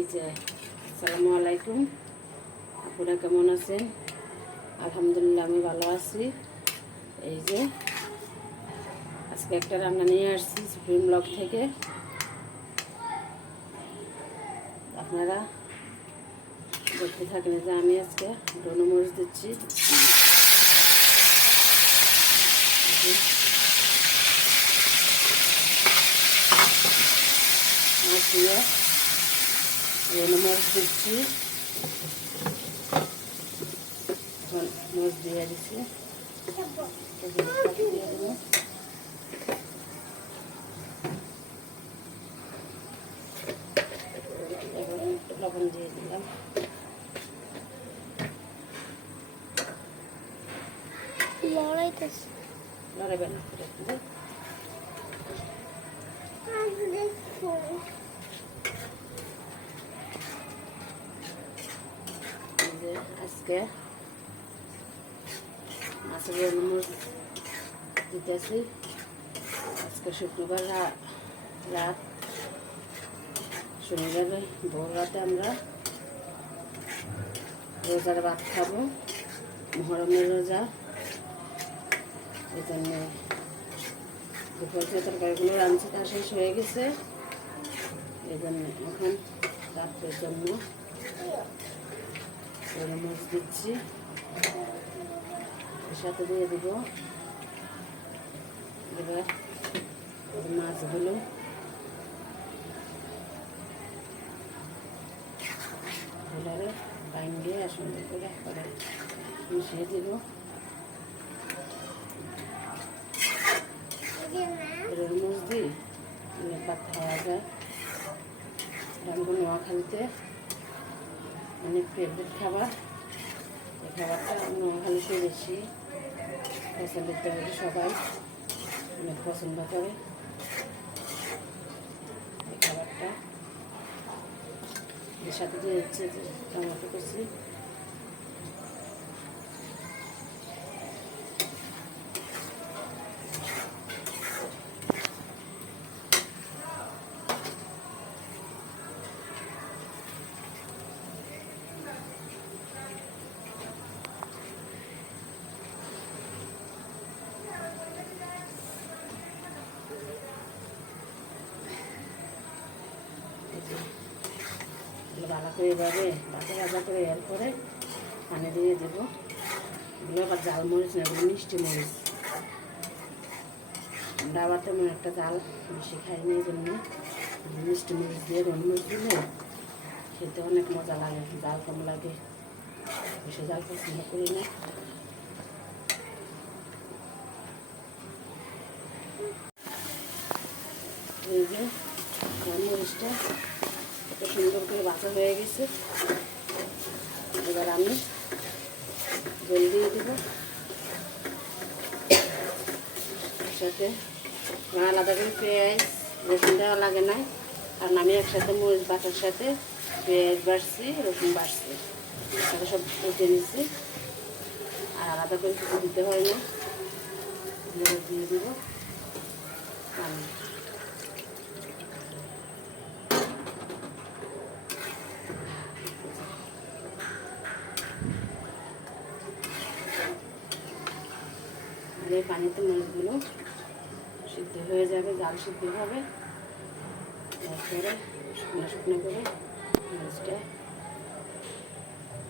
এই যে আসসালামু আলাইকুম, আপনারা কেমন আছেন? আলহামদুলিল্লাহ আমি ভালো আছি। এই যে আজকে একটা রান্না নিয়ে আসছি সুপ্রিম ব্লগ থেকে, আপনারা দেখতে থাকেন। যে আমি আজকে মরিচ দিচ্ছি, মরিচ দিচ্ছি, মরিচ দিয়ে দিচ্ছি, দিয়ে দেবো। লবণ দিয়ে দিলাম, লড়াইবে না করে আজকে মাছের মরিচ দিতেছি। আজকে শুক্রবার রাত, শনিবারে ভোর রাতে আমরা রোজার ভাত খাবো, মহরমের রোজা। এই জন্য দুপুর যে তরকারিগুলো রাঁধছি তা শেষ হয়ে গেছে। এই জন্য এখন রাত্রের জন্য মরিচ দিচ্ছি, এর সাথে দিয়ে দেব এবার মাছগুলো। এবারে বাইন্ডে আর সুন্দর করে একবারে মিশিয়ে দেব। মরিচ দিই ভাত খাওয়া যায়, রামগুলো নোয়াখালীতে অনেক ফেভারিট খাবার। এই খাবারটা নোয়াখালীতে বেশি প্রচলিত, সবাই অনেক পছন্দ করে এই খাবারটা। এর সাথে দিয়ে হচ্ছে যে টমেটো কুচি, ভালো করে এভাবে ভাজা করে এরপরে পানি দিয়ে দেবো। এগুলো আবার জাল মরিচ না, এগুলো মিষ্টি মরিচ। আমরা আবার তেমন একটা জাল বেশি খাই না, এই জন্য মিষ্টি মরিচ দিয়ে মরিচ দিলে খেতে অনেক মজা লাগে। জাল কম লাগে, বেশি জাল পছন্দ করি না। এই যে মরিচটা এত সুন্দর করে ভাজা হয়ে গেছে। এবার আমি জল দিয়ে দেব, সাথে আলাদা করে পেঁয়াজ রসুন দেওয়া লাগে না, কারণ আমি একসাথে মরিচ বাটার সাথে পেঁয়াজ বাড়ছি, রসুন বাড়ছি, তাহলে সব উঠে নিচ্ছি। আর আলাদা করে কিছু দিতে হয় না, দিয়ে দেব পানি। এই পানিতে মরিচগুলো সিদ্ধ হয়ে যাবে, জাল সিদ্ধ হবে। তারপরে শুকনো শুকনো করে মরিচটা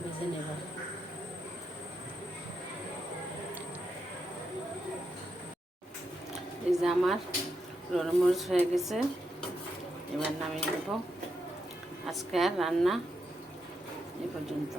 ভেজে নেব। এই যে আমার রোড়া মরিচ হয়ে গেছে, এবার নামিয়ে নেব। আজকের রান্না এ পর্যন্ত।